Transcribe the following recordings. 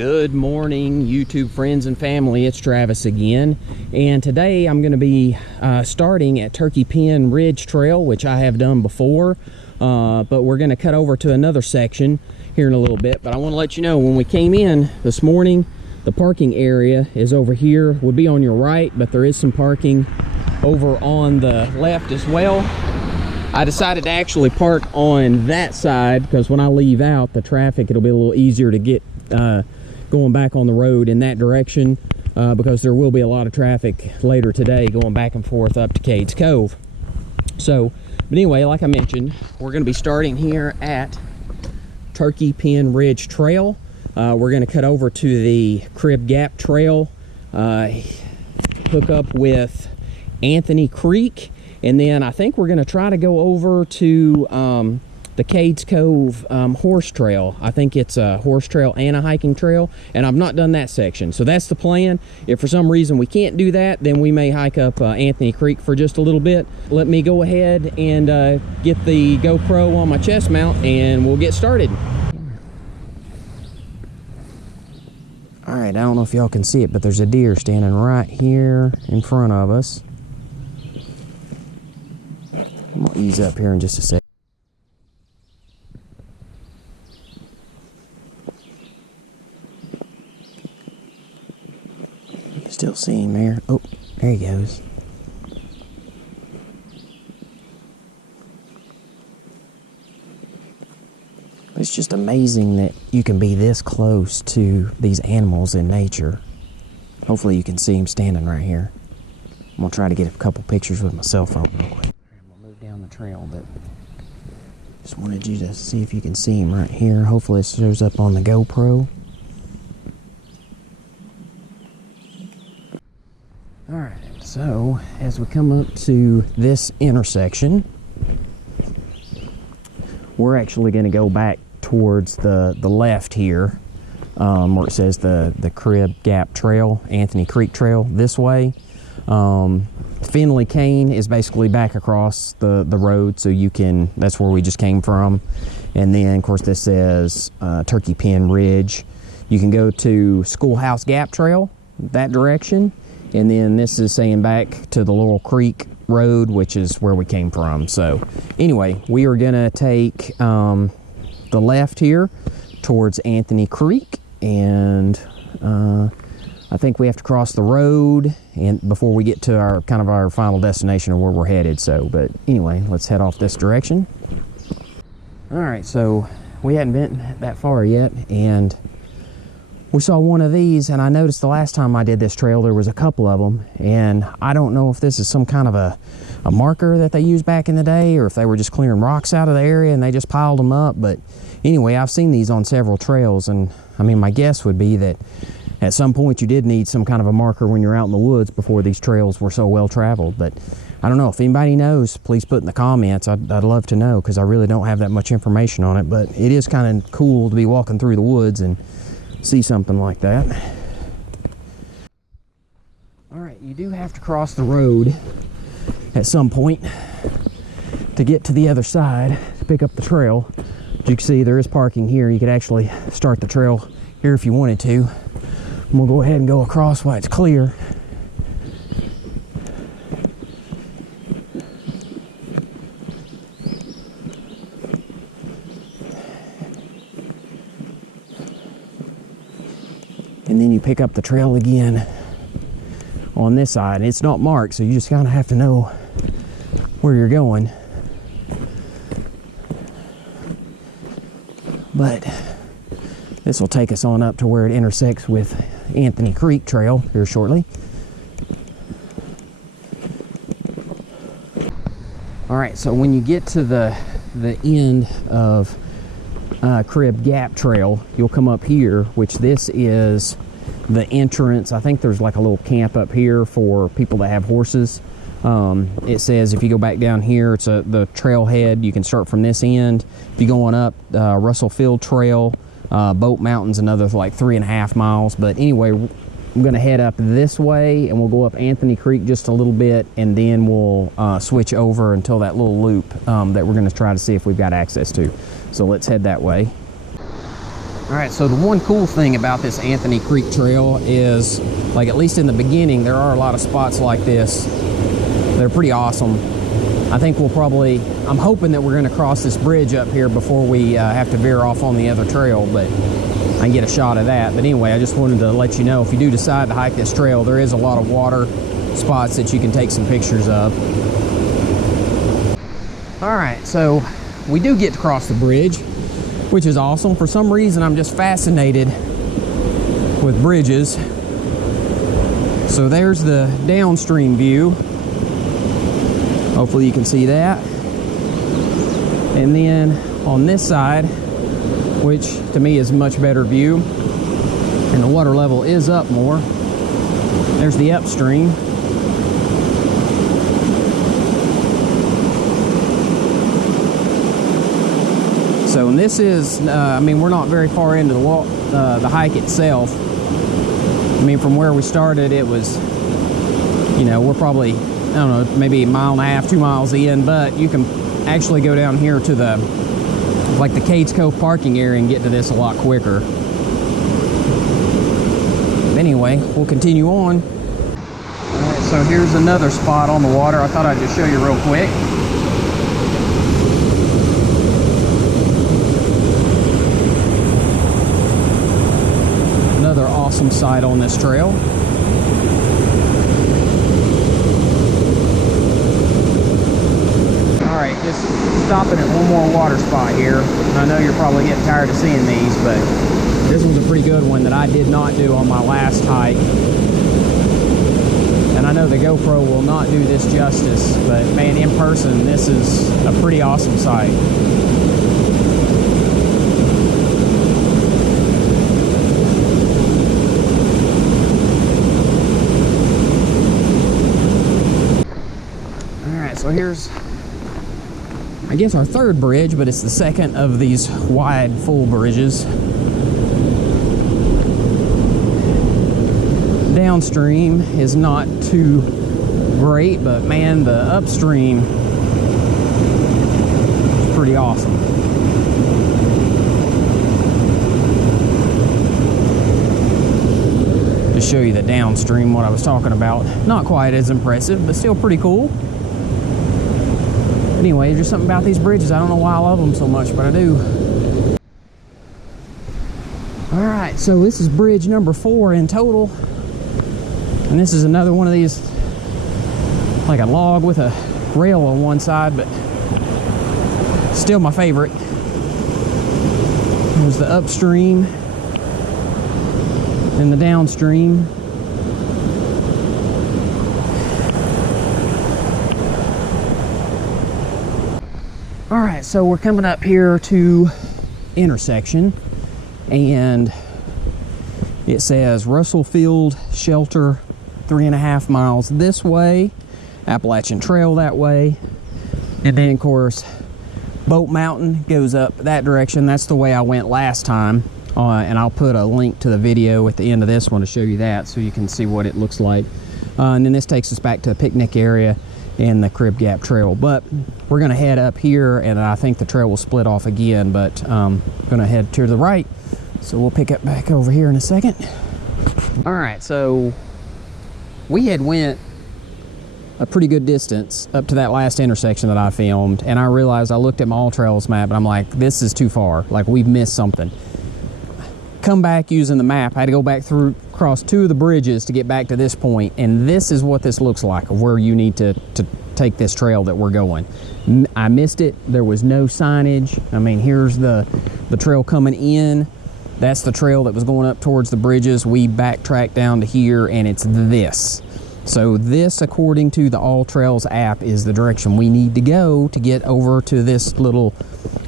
Good morning, YouTube friends and family. It's Travis again, and today I'm going to be starting at Turkey Pen Ridge Trail, which I have done before, but we're going to cut over to another section here in a little bit. But I want to let you know, when we came in this morning, the parking area is over here. Would be on your right, but there is some parking over on the left as well. I decided to actually park on that side because when I leave out the traffic, it'll be a little easier to get going back on the road in that direction, because there will be a lot of traffic later today going back and forth up to Cades Cove. So, but anyway, like I mentioned, we're going to be starting here at Turkey Pen Ridge Trail. We're going to cut over to the Crib Gap Trail, hook up with Anthony Creek, and then I think we're going to try to go over to the Cades Cove Horse Trail. I think it's a horse trail and a hiking trail, and I've not done that section. So that's the plan. If for some reason we can't do that, then we may hike up Anthony Creek for just a little bit. Let me go ahead and get the GoPro on my chest mount, and we'll get started. All right, I don't know if y'all can see it, but there's a deer standing right here in front of us. I'm gonna ease up here in just a sec. You can still see him there. Oh, there he goes. It's just amazing that you can be this close to these animals in nature. Hopefully you can see him standing right here. I'm gonna try to get a couple pictures with my cell phone real quick. We'll move down the trail, but just wanted you to see if you can see him right here. Hopefully it shows up on the GoPro. Alright, so as we come up to this intersection, we're actually going to go back towards the left here, where it says the Crib Gap Trail, Anthony Creek Trail, this way. Finley Cane is basically back across the road, so you can, that's where we just came from. And then of course this says Turkey Pen Ridge. You can go to Schoolhouse Gap Trail that direction, and then this is saying back to the Laurel Creek Road, which is where we came from. So anyway, we are gonna take the left here towards Anthony Creek, and I think we have to cross the road and before we get to our kind of our final destination of where we're headed. So, but anyway, let's head off this direction. All right, so we hadn't been that far yet, and we saw one of these, and I noticed the last time I did this trail there was a couple of them, and I don't know if this is some kind of a marker that they used back in the day, or if they were just clearing rocks out of the area and they just piled them up. But anyway, I've seen these on several trails, and I mean, my guess would be that at some point you did need some kind of a marker when you're out in the woods before these trails were so well traveled. But I don't know, if anybody knows, please put in the comments. I'd love to know, because I really don't have that much information on it, but it is kind of cool to be walking through the woods and see something like that. All right, you do have to cross the road at some point to get to the other side to pick up the trail. As you can see, there is parking here. You could actually start the trail here if you wanted to. I'm gonna go ahead and go across while it's clear. And then you pick up the trail again on this side. And it's not marked, so you just kind of have to know where you're going. But this will take us on up to where it intersects with Anthony Creek Trail here shortly. All right, so when you get to the end of Crib Gap Trail, you'll come up here, which this is the entrance. I think there's like a little camp up here for people that have horses. It says if you go back down here, it's the trailhead. You can start from this end. If you go on up Russell Field Trail, Boat Mountain's another like 3.5 miles. But anyway, I'm gonna head up this way, and we'll go up Anthony Creek just a little bit, and then we'll switch over until that little loop that we're gonna try to see if we've got access to. So let's head that way. All right, so the one cool thing about this Anthony Creek Trail is, like, at least in the beginning, there are a lot of spots like this. They're pretty awesome. I think we'll probably, I'm hoping that we're gonna cross this bridge up here before we have to veer off on the other trail, but I can get a shot of that. But anyway, I just wanted to let you know, if you do decide to hike this trail, there is a lot of water spots that you can take some pictures of. All right, so we do get to cross the bridge, which is awesome. For some reason, I'm just fascinated with bridges. So there's the downstream view. Hopefully you can see that. And then on this side, which to me is a much better view, and the water level is up more, there's the upstream. So, and this is, I mean, we're not very far into the hike itself. I mean, from where we started, it was, you know, we're probably, I don't know, maybe a mile and a half, 2 miles in, but you can actually go down here to the, like the Cades Cove parking area and get to this a lot quicker. Anyway, we'll continue on. All right, so here's another spot on the water. I thought I'd just show you real quick. Another awesome site on this trail. Alright, just stopping at one more water spot here. I know you're probably getting tired of seeing these, but this was a pretty good one that I did not do on my last hike. And I know the GoPro will not do this justice, but man, in person, this is a pretty awesome site. So here's, I guess, our third bridge, but it's the second of these wide, full bridges. Downstream is not too great, but man, the upstream is pretty awesome. To show you the downstream, what I was talking about. Not quite as impressive, but still pretty cool. Anyway, there's just something about these bridges. I don't know why I love them so much, but I do. All right, so this is bridge number 4 in total. And this is another one of these, like a log with a rail on one side, but still my favorite. There's the upstream and the downstream. All right, so we're coming up here to intersection, and it says Russell Field Shelter 3.5 miles this way, Appalachian Trail that way, and then of course Boat Mountain goes up that direction. That's the way I went last time, and I'll put a link to the video at the end of this one to show you that, so you can see what it looks like. And then this takes us back to the picnic area and the Crib Gap Trail. But we're gonna head up here, and I think the trail will split off again, but gonna head to the right, so we'll pick up back over here in a second. All right, so we had went a pretty good distance up to that last intersection that I filmed, and I realized, I looked at my All Trails map and I'm like, this is too far, like we've missed something. Come back using the map, I had to go back through, across 2 of the bridges to get back to this point, and this is what this looks like, of where you need to take this trail that we're going. I missed it. There was no signage. I mean, here's the trail coming in. That's the trail that was going up towards the bridges. We backtracked down to here, and it's this. So this, according to the All Trails app, is the direction we need to go to get over to this little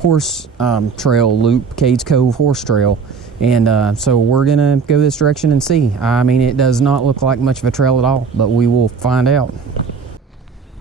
horse trail loop, Cades Cove Horse Trail. And so we're gonna go this direction and see. I mean, it does not look like much of a trail at all, but we will find out.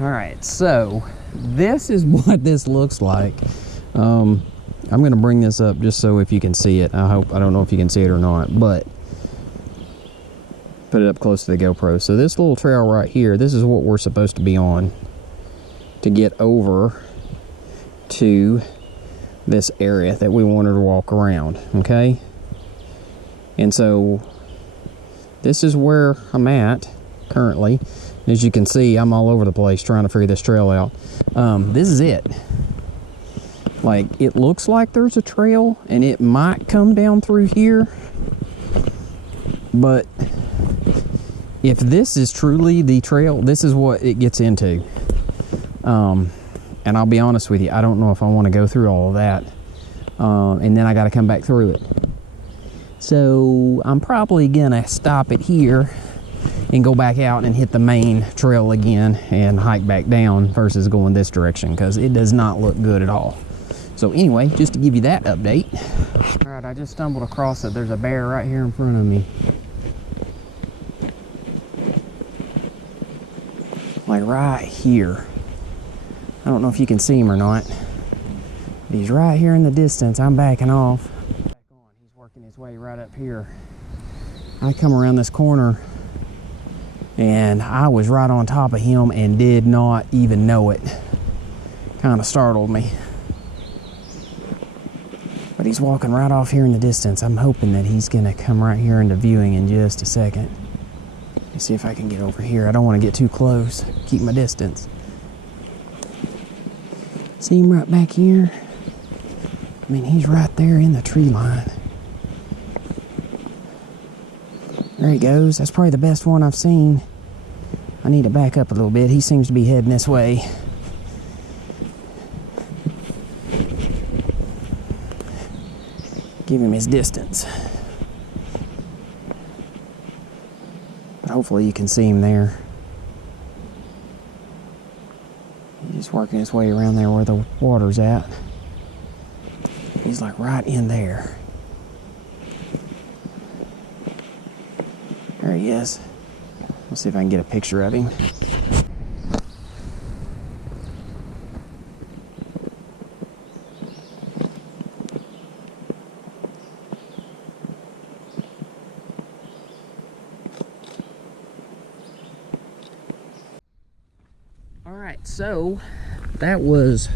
All right, so this is what this looks like. I'm gonna bring this up just so if you can see it. I don't know if you can see it or not, but put it up close to the GoPro. So this little trail right here, this is what we're supposed to be on to get over to this area that we wanted to walk around, okay? And so this is where I'm at currently. As you can see, I'm all over the place trying to figure this trail out. This is it. Like, it looks like there's a trail and it might come down through here, but if this is truly the trail, this is what it gets into. And I'll be honest with you, I don't know if I want to go through all of that, and then I got to come back through it. So I'm probably gonna stop it here and go back out and hit the main trail again and hike back down versus going this direction, because it does not look good at all. So anyway, just to give you that update. All right, I just stumbled across it. There's a bear right here in front of me. Like right here. I don't know if you can see him or not, but he's right here in the distance. I'm backing off. He's working his way right up here. I come around this corner and I was right on top of him and did not even know it. Kind of startled me. But he's walking right off here in the distance. I'm hoping that he's gonna come right here into viewing in just a second. Let me see if I can get over here. I don't want to get too close. Keep my distance. See him right back here? I mean, he's right there in the tree line. There he goes. That's probably the best one I've seen. I need to back up a little bit. He seems to be heading this way. Give him his distance. But hopefully you can see him there. He's working his way around there where the water's at. He's like right in there. There he is. Let's see if I can get a picture of him. All right, so that was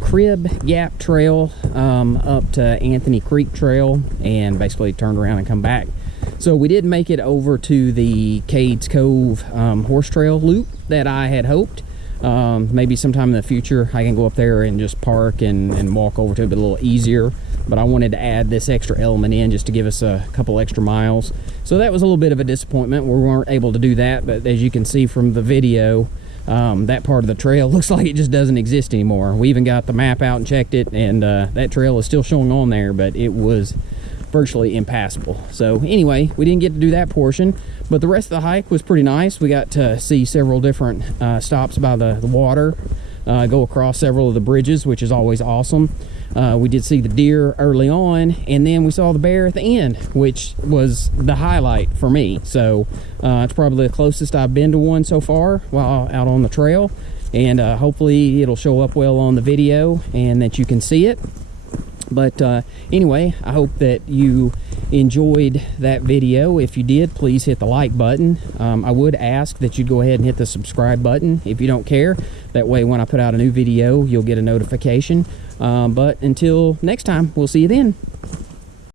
Crib Gap Trail up to Anthony Creek Trail, and basically turned around and come back. So we did make it over to the Cades Cove Horse Trail loop that I had hoped. Maybe sometime in the future I can go up there and just park and walk over to it a little easier. But I wanted to add this extra element in just to give us a couple extra miles. So that was a little bit of a disappointment. We weren't able to do that, but as you can see from the video, that part of the trail looks like it just doesn't exist anymore. We even got the map out and checked it, and that trail is still showing on there, but it was virtually impassable. So anyway, we didn't get to do that portion, but the rest of the hike was pretty nice. We got to see several different stops by the water, go across several of the bridges, which is always awesome. We did see the deer early on, and then we saw the bear at the end, which was the highlight for me. So it's probably the closest I've been to one so far while out on the trail, and hopefully it'll show up well on the video and that you can see it. But anyway, I hope that you enjoyed that video. If you did, please hit the like button. I would ask that you go ahead and hit the subscribe button if you don't care. That way when I put out a new video, you'll get a notification. But until next time, we'll see you then.